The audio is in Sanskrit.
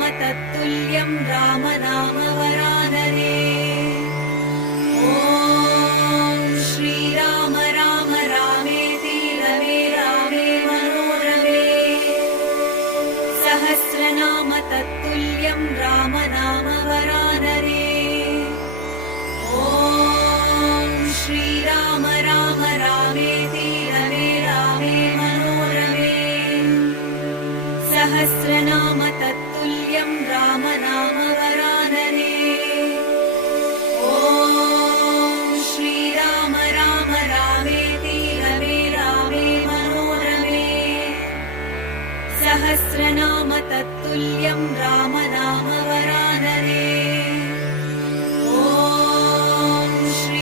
सहस्रनाम तत्तुल्यं राम नाम वरानने। ॐ श्रीराम राम रामेति रमे रामे मनोरमे। सहस्रनाम तत्तुल्यं राम नाम वरानने। ॐ श्रीराम राम रामेति रमे रामे मनोरमे। सहस्रनाम तत्तुल्यं राम नाम वरानने। ॐ श्रीराम राम रामेति रमे रामे मनोरमे। सहस्रनाम तत्तुल्यं राम